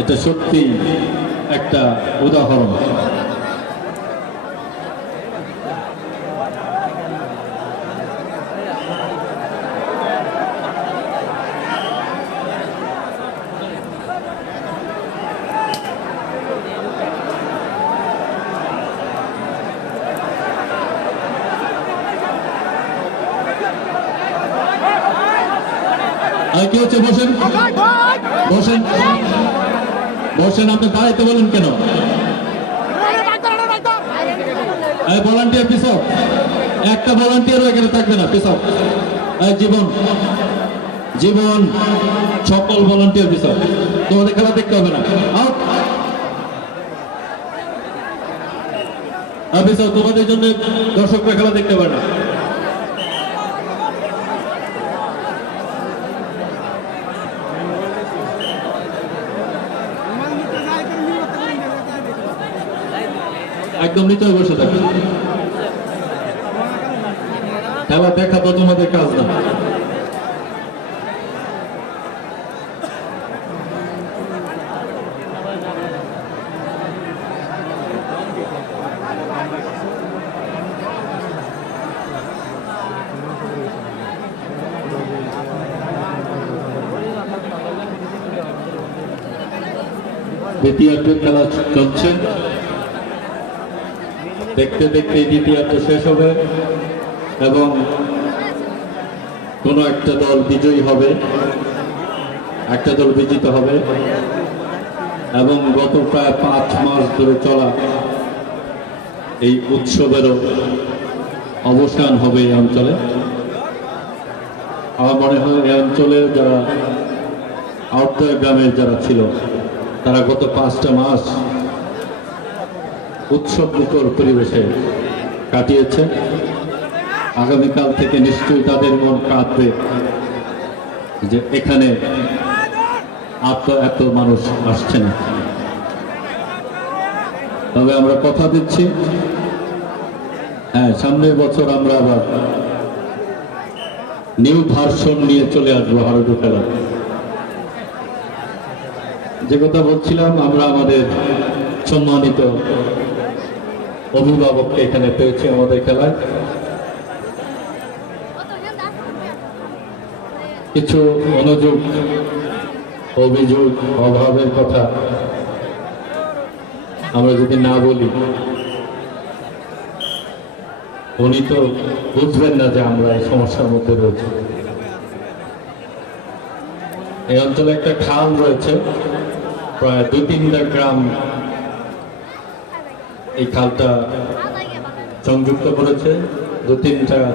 এটা সত্যি একটা উদাহরণ। কি হচ্ছে? বসেন বসেন বসেন। আপনি দাঁড়াইতে বলেন কেন? ভলান্টিয়ার পিছক, একটা ভলান্টিয়ারও এখানে থাকবে না। পিছক জীবন, জীবন, সকল ভলান্টিয়ার পিছক। তোমাদের খেলা দেখতে হবে না। পিছক, তোমাদের জন্য দর্শকরা খেলা দেখতে পারে না। একদম নিচে বসে থাকবে। খেলা দেখা তো তোমাদের কাজ না। দ্বিতীয়ার্ধ খেলা চলছে। দেখতে দেখতে দ্বিতীয়ার্ধ শেষ হবে এবং কোনো একটা দল বিজয়ী হবে, একটা দল বিজিত হবে এবং গত প্রায় 5 মাস ধরে চলা এই উৎসবেরও অবসান হবে এই অঞ্চলে। আমার মনে হয় এই অঞ্চলে যারা আউটডোর গ্রামের যারা ছিল তারা গত 5টা মাস উৎসব মুখর পরিবেশে কাটিয়েছে। আগামীকাল থেকে নিশ্চয়ই তাদের মন কাঁদবে যে এখানে এত মানুষ আসছে না। তবে আমরা কথা দিচ্ছি, হ্যাঁ, সামনের বছর আমরা আবার নিউ ভার্সন নিয়ে চলে আসবো হাডুডু খেলা। যে কথা বলছিলাম, আমরা আমাদের সম্মানিত অভিভাবককে এখানে পেয়েছি আমাদের খেলায়। কিছু অনুযোগ, অভিযোগ, অভাবের কথা আমরা যদি না বলি, উনি তো বুঝবেন না যে আমরা এই সমস্যার মধ্যে রয়েছি। এই অঞ্চলে একটা খাল রয়েছে, প্রায় 2-3টা গ্রাম এই খালটা সংযুক্ত করেছে।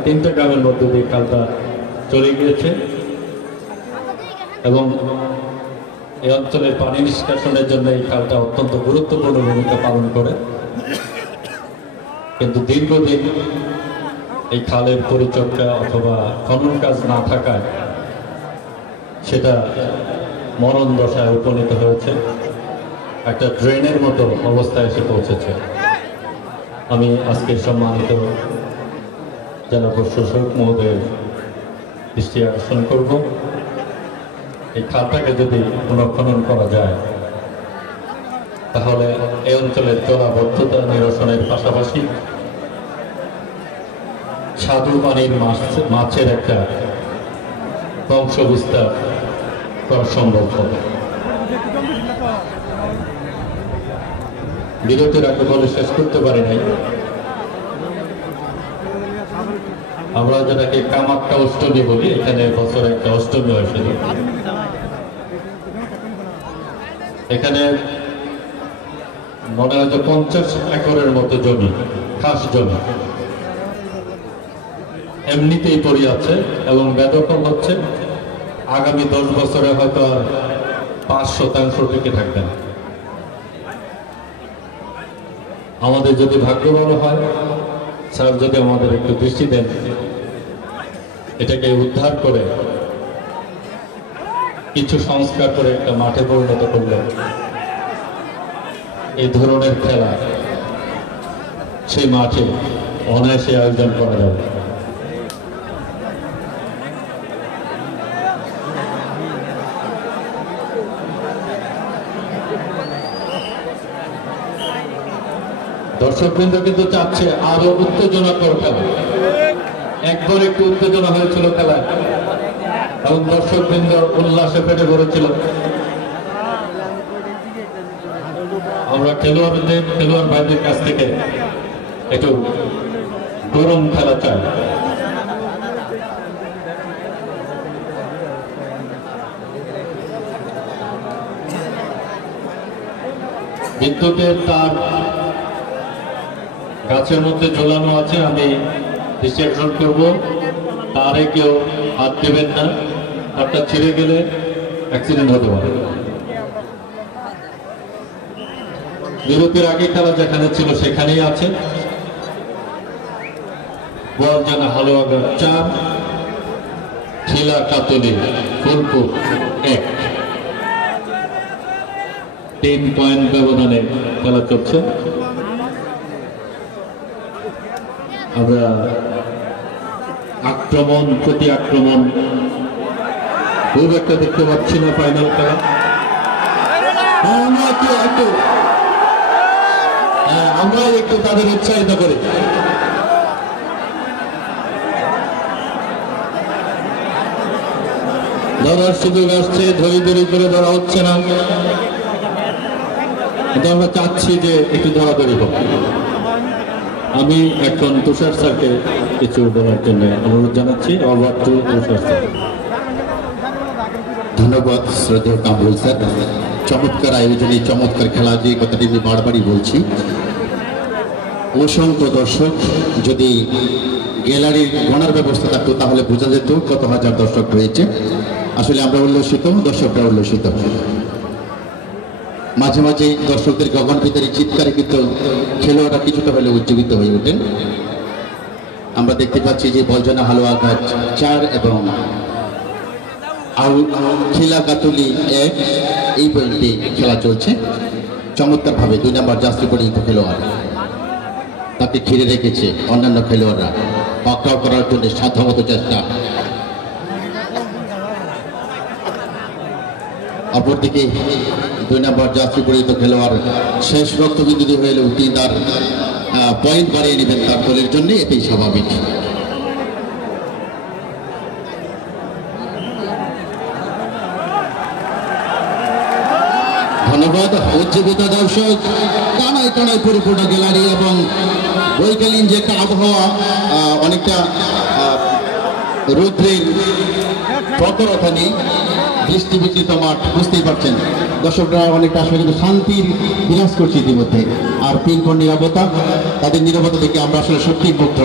3টা গ্রামের মধ্যে দিয়ে খালটা চলে গিয়েছে এবং এই অঞ্চলের পানি নিষ্কাশনের জন্য এই খালটা অত্যন্ত গুরুত্বপূর্ণ ভূমিকা পালন করে। কিন্তু দীর্ঘদিন এই খালের পরিচর্যা অথবা খনন কাজ না থাকায় সেটা মরণ দশায় উপনীত হয়েছে, একটা ড্রেনের মতো অবস্থায় এসে পৌঁছেছে। আমি আজকে সম্মানিত জেলা প্রশাসক মহোদয়ের দৃষ্টি আকর্ষণ করব, এই খালটাকে যদি পুনঃখনন করা যায় তাহলে এই অঞ্চলের জলাবদ্ধতা নিরসনের পাশাপাশি স্বাদু পানির মাছের একটা বংশ বিস্তার করা সম্ভব হবে। বিরতির আগে বলে শেষ করতে পারি নাই, আমরা যেটাকে কামাক্কা অষ্টমী বলি, এখানে বছরে একটা অষ্টমী হয়। শুধু এখানে মনে হয় 50 একরের মতো জমি, খাস জমি এমনিতেই পড়ে আছে এবং বেদখল হচ্ছে। আগামী 10 বছরে হয়তো আর 5% টিকে থাকবে না। আমাদের যদি ভাগ্য ভালো হয়, স্যার যদি আমাদের একটু দৃষ্টি দেন, এটাকে উদ্ধার করে কিছু সংস্কার করে একটা মাঠে পরিণত করলে এই ধরনের খেলা সেই মাঠে অনায়াসে আয়োজন করা যাবে। দর্শকবৃন্দ কিন্তু চাচ্ছে আরো উত্তেজনাকর খেলা। একবার একটু উত্তেজনা হয়েছিল খেলায় এবং দর্শকবৃন্দ উল্লাসে ফেটে পড়েছিল। আমরা খেলোয়াড় ভাইদের কাছ থেকে একটু গরম খেলা চাই। বিদ্যুতের তার গাছের মধ্যে ঝোলানো আছে, আমি দৃষ্টি আকর্ষণ করব, তারে কেউ হাত দেবেন না, তারটা ছিঁড়ে গেলে অ্যাক্সিডেন্ট হতে পারে। বিরতির আগে খেলা যেখানে ছিল সেখানেই আছে। বল জানা হালুয়াঘাট 4, খিলা কাতলি ফুলপুর 1। 3 পয়েন্ট ব্যবধানে খেলা চলছে। আমরা আক্রমণ প্রতি আক্রমণ খুব একটা দেখতে পাচ্ছি না ফাইনাল খেলা। আমরা একটু তাদের উৎসাহিত করি। ধরার সুযোগ আসছে, ধরি করে ধরা হচ্ছে না, কিন্তু আমরা চাচ্ছি যে একটু ধরাধরি হোক। আমি এখন তুষার স্যারকে কিছু বলার জন্য অনুরোধ জানাচ্ছি। ওভার টু তুষার স্যার। ধন্যবাদ শ্রদ্ধেয় কামরুল স্যার। চমৎকার আয়োজনে চমৎকার খেলা, যে কথাটি আমি বারবারই বলছি। অসংখ্য দর্শক, যদি গ্যালারির গণার ব্যবস্থা থাকতো তাহলে বোঝা যেত কত হাজার দর্শক রয়েছে। আসলে আমরা উল্লসিত, দর্শকরা উল্লসিত। মাঝে মাঝে দর্শকদের গগন ভিতরে চিৎকারে কিন্তু খেলোয়াড়রা কিছুটা হলে উজ্জীবিত হয়ে ওঠেন। আমরা দেখতে পাচ্ছি যে বলজনা হালুয়াঘাট 4 এবং খিলা কাতলি 1 এই পয়েন্টে খেলা চলছে। চমৎকারভাবে 2 নম্বর যাত্রী পরিচিত খেলোয়াড়, তাকে ঘিরে রেখেছে অন্যান্য খেলোয়াড়রা। পাকড়াও করার জন্য সাধ্যমতো চেষ্টা। অপরদিকে 2 নম্বর যাত্রী পরিচিত খেলোয়াড় শেষ রক্তবিন্দু হলেও তিনি তার পয়েন্ট বাড়িয়ে নেবেন তার দলের জন্য, এটাই স্বাভাবিক। ধন্যবাদ। উজ্জীবিত দর্শক, টানায় টানায় পরিপূর্ণ গ্যালারি এবং বৈকালীন যে একটা আবহাওয়া, অনেকটা রৌদ্রের প্রখরতা নেই, বৃষ্টি বিকৃত মাঠ, বুঝতেই পারছেন। দর্শকরা অনেকটা আসলে কিন্তু শান্তির বিরাজ করছে ইতিমধ্যে। আর পিনপন নিরাপত্তা, তাদের নিরাপত্তা থেকে আমরা আসলে সত্যি মুগ্ধ।